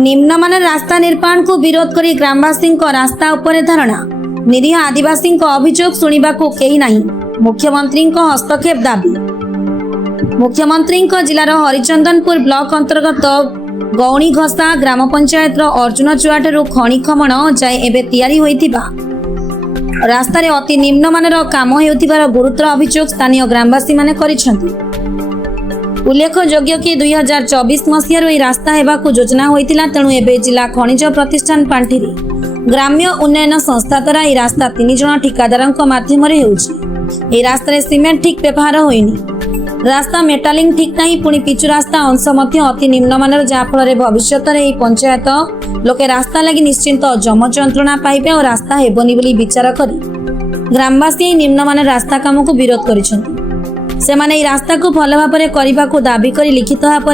निम्नमान रास्ता निर्माण को विरोध करी ग्रामवासी रास्ता उपरे धारणा निरीह आदिवासी अभियोग शुणा केही नहीं मुख्यमंत्री हस्तक्षेप दाबी। मुख्यमंत्री जिलार हरिचंदनपुर ब्लॉक अंतर्गत गौणी घसा ग्राम पंचायत अर्जुन चुआटू खଣି खमण जाए एबे तैयारी होइथिबा रास्तार अति निम्नमानर काम हेउथिबार गुरुतर अभियोग स्थानीय ग्रामवासी माने करिसेंति। उल्लेखयोग्य कि 2024 मसीह रास्ता हेबाकु योजना होइतिला तेणु एबे जिला खनिज प्रतिष्ठान पांठि ग्राम्य उन्नयन संस्था द्वारा यह रास्ता 3 जण ठिकादार माध्यम यह रास्ता सीमेंट ठीक व्यवहार होइनी रास्ता मेटालिंग ठीक नहीं पुणी पिचु रास्ता अंश अति निम्नमानर जहाँफल भविष्य में पंचायत लोके रास्ता लगी निश्चिंत जम जंत्रणा पाइबे और रास्ता हेबनी बोली विचार कर ग्रामवासी निम्नमान रास्ता काम को विरोध करिसेंति। सेमाने यह रास्ता को भल भाव करने को दाबी कर लिखित भाव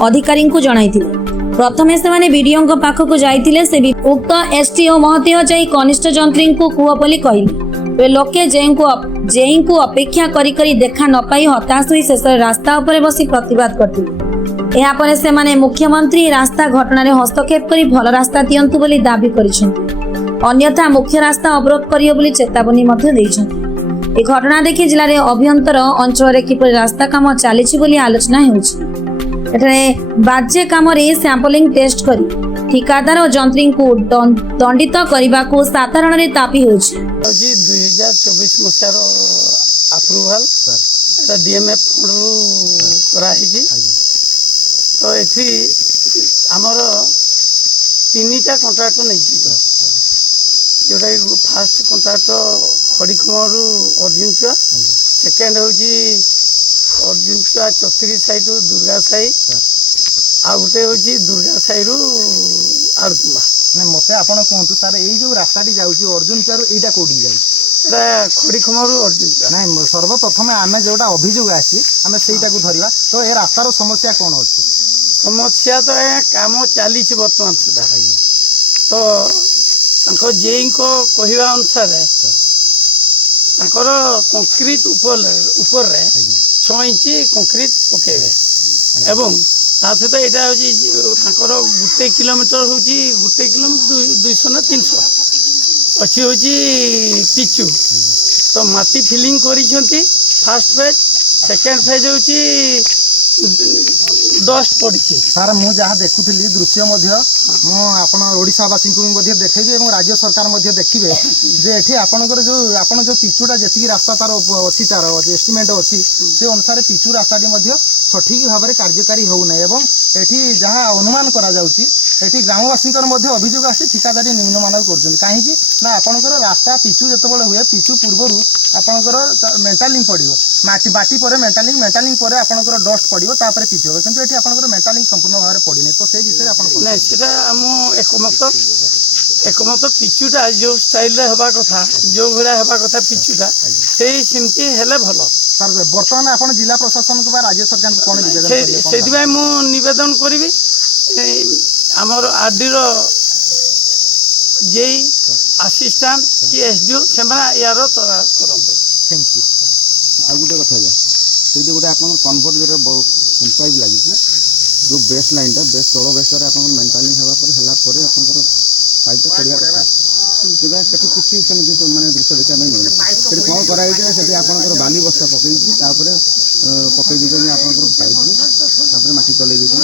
अधिकारी को जणाइथिले। प्रथमे सेमाने वीडियो पाखक जाइथिले से उक्त एसटीओ महतीय जाई कनिष्ठ जंत्री को कुह बोली कहले लोके जेई को अपेक्षा करी करी देखा न पाई हताश हुई शेष रास्ता उपरे बसी प्रतिवाद करथिले। एहा परे सेमाने मुख्यमंत्री रास्ता घटना रे हस्तक्षेप करी भल रास्ता दियंतु बोली दाबी करिसेंति अन्यथा मुख्य रास्ता अवरोध करियो बोली चेतावनी मध्ये दैछंति। ए घटना देखि जिले में अभ्यंतर अंचल किपरि रास्ता काम चली बोली आलोचना होउछि। एठारे बाज्य काम सैंपलिंग टेस्ट करी ठिकादार और जंत्री को दंडित करने को साधारण रे दाबी होछि। 2024 मसीहार अप्रूवाल डीएमएफ फंड करा हिजी तो एथि हमर 3टा कॉन्ट्रैक्ट नै जोटा फास्ट कॉन्ट्रैक्ट खड़ीखमरू अर्जुन चुआ सेकेंड होची अर्जुन चुआ 34 साइड दुर्गा साई आ गोटे होची दुर्गा साई रु आड़तुमा ना मते आपण कहतु सर एई जो रास्ताटी जाउची अर्जुन चुआ एटा कोडी जाउची एटा खड़ीखमरू अर्जुन चुआ ना सर्वप्रथम आमे जोटा अभियोग आसी आमे सेईटा को धरिबा तो ए रास्तार समस्या कोन अछि समस्या तो काम चली बर्तमान सुधा तो तांको जेई को कहवा अनुसार तांकर कंक्रीट ऊपर 6 इंच कंक्रीट पकेबे एवं ता सहित यहाँ हूँ गोटे किलोमीटर हूँ गोटे किलोमीटर 200 ना 300 अच्छी हूँ पिचु तो माटी फिलिंग करी फास्ट फेज सेकेंड फेज हूँ डस्ट पड़ी सार मु जहाँ देखुली दृश्य ओडावासी को देखेबी और राज्य सरकार देखिए जे एठी आपनकर जो आपन जो पिचुटा जी रास्ता तार अच्छी तार एस्टिमेट अच्छी से अनुसार पिचु रास्ताटी सठिक भाव में कार्यकारी होना एवं एठी जहाँ अनुमान करा जाउची एठी ग्रामवासी अभियोग आसी ठिकादारी निम्नमान कहीं ना आपनकर रास्ता पिचु जिते हुए पिचु पूर्वर आपनकर मेटालिंग पड़ो माटी बाटी पर मेटालिंग पर आपनकर डस्ट पड़ो तापर पिचु हो किंतु एठी आपनकर मेटालिंग संपूर्ण भाव में पड़ी तो से विषय आपन नहीं सेटा हम एकमत पिचुटा जो स्टाइल रे हबा कथा जो भला हबा कथा पिचुटा सेही सिमती हेले भलो सर वर्तमान आपण जिला प्रशासन को राज्य सरकार को कोन निवेदन करिए सेति भाई मु निवेदन करबी हमर आरडी रो जेई असिस्टेंट की एसडीओ सेमा यारो तरा करंतो। Thank you. आ गुटे कथा जा सेति गुटे आपन कन्वर्ट जोटा पंपाइप लागि जो बेस लाइन टा बेस तଳ बेस रे आपन मेंटेनिंग हेबा पर हला पर आपन पाइप टा करिया कथा किबा सेति किछि सेमि माने दृश्य देखा नै मिले सेति कोन कराइ जे सेति आपन बाली बस्ता पकई छि तापर पकई दिते आपन पाइप तापर माटी चलै दिते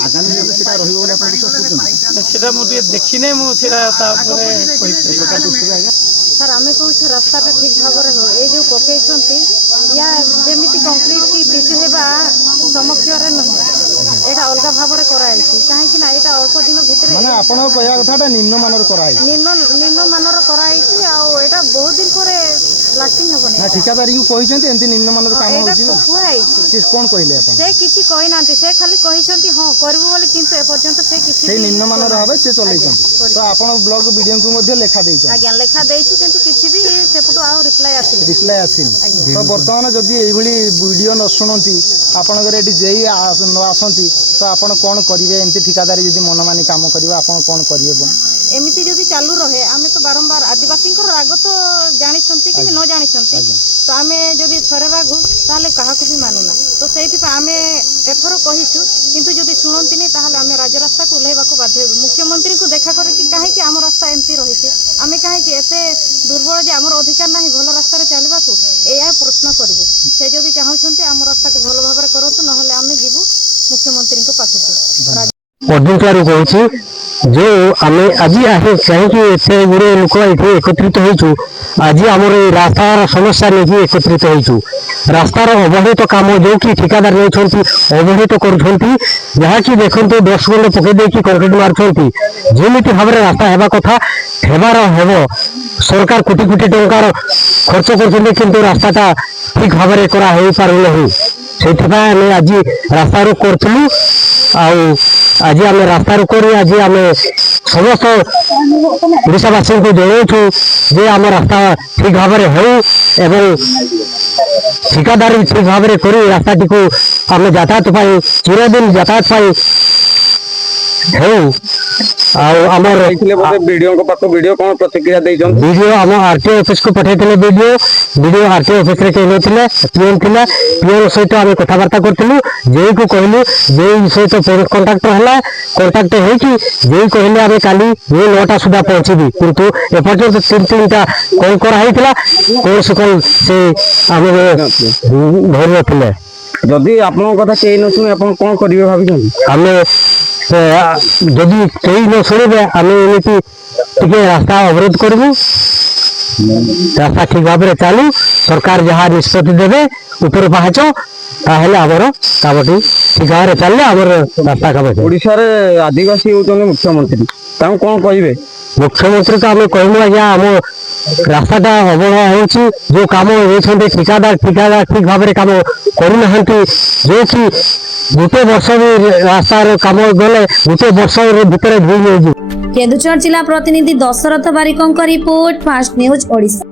आगामी सेटा रहिबो बोले आपन विश्वास करछन सेटा मु देखि नै मु सेटा तापर कहि सर आम कौच रास्ता ठीक भाव हो ये जो पकई या जमी कंक्रीट की पिचु होगा समक्ष यहाँ अलग भाव में कराई कहीं यहाँ अल्प दिन भितर माने आपण कहया कथाटा निम्न मानर कराई निम्न मानर कराई आ बहुत दिन पर लास्टिंग हेबनी ना ठिकादारी को कहिसेंती एंती निम्न मानर काम होची कुआई से कोन कहले आपण से किछि कहि नांती से खाली कहिसेंती हां करबो बोले किंतु ए पर्यंत से किछि से निम्न मानर हबे से चलैछंती तो आपण ब्लॉग वीडियो को मध्ये लेखा देइछ आज्ञा लेखा देइछु किंतु किछि भी सेपटो आ रिप्लाई आसिन तो वर्तमान जदि एभली वीडियो न सुनती आपनकर एटी जेई न आसंती तो आपण कौन करेंगे एमती ठिकादारी जदि मनमानी काम करिबा आपण कौन करिए एमती जदि चालू रहे आमे तो बारंबार आदिवासी राग तो जानी कि न जानी तो आमे जदि थरे रागु ताहले काहाकु भी मानुना तो सेठी आमे एथर कहिछु किंतु जदि सुनंतिनी ताहले आमे राज्य रास्ता को उल्लेबाकू बाध्य हेबु मुख्यमंत्री को देखा करे कि काहे कि आम रास्ता एमती रहिছে आमे काहे कि एते दुर्बल जे हमर अधिकार नाही भलो रास्ता रे चलबाकू एया प्रश्न करबु से जदि चाहउछंती आम रास्ता को भलो भाबरे करंतु नहले आमे जीवु मुख्यमंत्री को पाखकू पदुचारू कहूँ जो आम आज कहीं गुड़े लोक ये एकत्रित होइछु आज आमर रास्तार समस्या नहीं एकत्रित होइछु रास्तार अवहेलित काम जो कि ठिकादार नहीं अवहेलित करुँच देखते 10 गंड पकई देकी कंक्रीट मार्च जमी भाव में रास्ता हेबा कथा हेबार हेब सरकार कोटी कोटी टंकार खर्च कर रास्ताटा ठीक भाव में कराई से आज रास्ता रोक करूँ आज आम रास्ता रोक आज आम समस्त ओडावासी को जनाऊँ जे आम रास्ता ठीक भाव में हो ठिकादार ठीक भाव में कर रास्ताटी को आम यातायात चिरदिन यातायात आमर वीडियो कौन प्रतिक्रिया वीडियो आम आरटीओ ऑफिस को पठाई वीडियो आरटीओ ऑफिस रे केही नथिले पीएम थिला पीएम सहित आम कथबार्ता करथिलु जेई को कहलु जेई सहित कांटेक्ट हला कांटेक्ट होई कि जेई कहले आम काली ये 9टा सुधा पहुंचीबी किंतु एपर्यंत 3-3टा कॉल करा हैतिला कोन सकल से आम धर नथिले जदि आपन कथा केही न सुने आपन कोन करिवे भाबिछन आम जदि कहीं न शुणे आम एमती टे रास्ता अवरोध करूँ रास्ता ठीक भाव में चालू सरकार जहाँ निष्पत्ति देवे ऊपर पाहाच ताहले आमर कामटी ठीक भाव में चलले आमर रास्ता काम ओडिशा रे आदिवासी होतने मुख्यमंत्री ताऊ कोन कहिबे मुख्यमंत्री को आम कहूँ आज्ञा आम रास्ताटा अवहेला हो जो काम होती ठिकादार ठीक भाव में काम करूना जो कि गोटे वर्ष रास्तार काम गले गोटे वर्ष भितर धोई केन्दुझर जिला प्रतिनिधि दशरथ बारिकों रिपोर्ट फास्ट न्यूज ओडिशा।